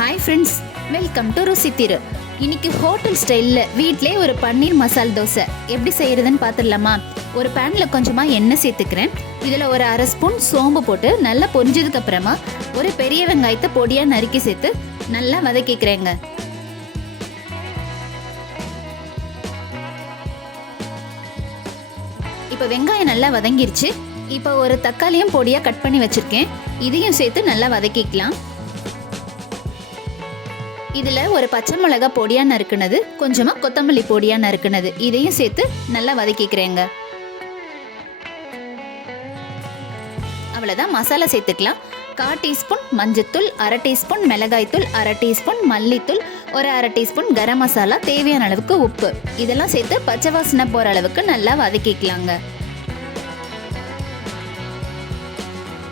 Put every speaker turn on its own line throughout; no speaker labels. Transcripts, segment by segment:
Hi friends welcome to ருசி திரு இன்னைக்கு hotel ஸ்டைலில் வீட்டிலே ஒரு பன்னீர் மசால் தோசை. எப்படி செய்கிறதுன்னு பார்த்துடலாமா? ஒரு பேனில் கொஞ்சமாக எண்ணெய் சேர்த்துக்கிறேன். இதில் ஒரு அரை ஸ்பூன் சோம்பு போட்டு நல்லா பொரிஞ்சதுக்கப்புறமா ஒரு பெரிய வெங்காயத்தை பொடியாக நறுக்கி சேர்த்து நல்லா வதக்கிக்கிறேங்க. இப்போ வெங்காயம் நல்லா வதங்கிருச்சு. இப்போ ஒரு தக்காளியும் பொடியாக கட் பண்ணி வச்சுருக்கேன். இதையும் சேர்த்து நல்லா வதக்கிக்கலாம். இதில் ஒரு பச்சை மிளகா பொடியாக நறுக்குனது கொஞ்சமாக கொத்தமல்லி பொடியாக நறுக்குனது இதையும் சேர்த்து நல்லா வதக்கிக்கிறேங்க. அவ்வளோதான் மசாலா சேர்த்துக்கலாம். கால் டீஸ்பூன் மஞ்சத்தூள் அரை டீஸ்பூன் மிளகாய்த்தூள் அரை டீஸ்பூன் மல்லித்தூள் ஒரு அரை டீஸ்பூன் கரம் மசாலா தேவையான அளவுக்கு உப்பு. இதெல்லாம் சேர்த்து பச்சை வாசனை போகிற அளவுக்கு நல்லா வதக்கிக்கலாங்க.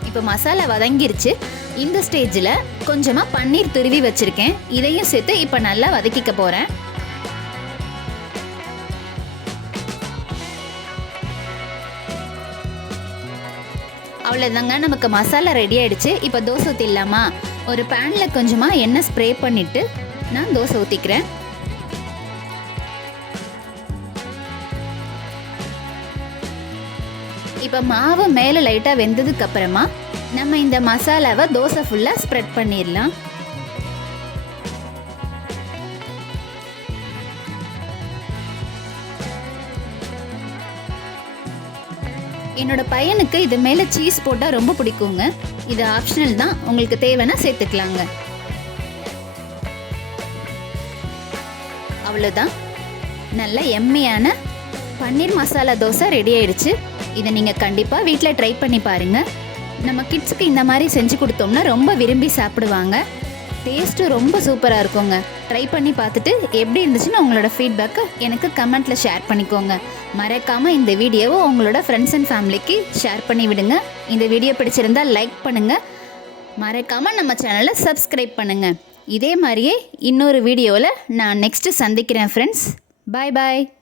இப்போ மசாலா வதங்கிருச்சு. இந்த ஸ்டேஜில் கொஞ்சமாக பன்னீர் துருவி வச்சுருக்கேன். இதையும் சேர்த்து இப்போ நல்லா வதக்கிக்க போகிறேன் அவ்வளோதாங்க நமக்கு மசாலா ரெடி ஆயிடுச்சு. இப்போ தோசை ஊற்றிடலாமா ஒரு பேனில் கொஞ்சமாக எண்ணெய் ஸ்ப்ரே பண்ணிவிட்டு நான் தோசை ஊற்றிக்கிறேன் இப்போ மாவு மேலே லைட்டாக வெந்ததுக்கு அப்புறமா நம்ம இந்த மசாலாவை தோசை ஃபுல்லாக ஸ்ப்ரெட் பண்ணிடலாம். என்னோட பையனுக்கு இது மேலே சீஸ் போட்டால் ரொம்ப பிடிக்குங்க. இது ஆப்ஷனல் தான். உங்களுக்கு தேவைன்னா சேர்த்துக்கலாங்க. அவ்வளோதான் நல்ல எம்மையான பன்னீர் மசாலா தோசை ரெடி ஆயிடுச்சு. இதை நீங்கள் கண்டிப்பாக வீட்டில் ட்ரை பண்ணி பாருங்கள் நம்ம கிட்ஸுக்கு இந்த மாதிரி செஞ்சு கொடுத்தோம்னா ரொம்ப விரும்பி சாப்பிடுவாங்க. டேஸ்ட்டு ரொம்ப சூப்பராக இருக்குங்க. ட்ரை பண்ணி பார்த்துட்டு எப்படி இருந்துச்சுன்னு உங்களோட ஃபீட்பேக்கை எனக்கு கமெண்ட்டில் ஷேர் பண்ணிக்கோங்க. மறக்காமல் இந்த வீடியோவை உங்களோட ஃப்ரெண்ட்ஸ் அண்ட் ஃபேமிலிக்கு ஷேர் பண்ணி விடுங்க. இந்த வீடியோ பிடிச்சிருந்தா லைக் பண்ணுங்கள் மறக்காமல் நம்ம சேனலை சப்ஸ்கிரைப் பண்ணுங்கள் இதே மாதிரியே இன்னொரு வீடியோவில் நான் நெக்ஸ்ட்டு சந்திக்கிறேன் ஃப்ரெண்ட்ஸ் பாய் பாய்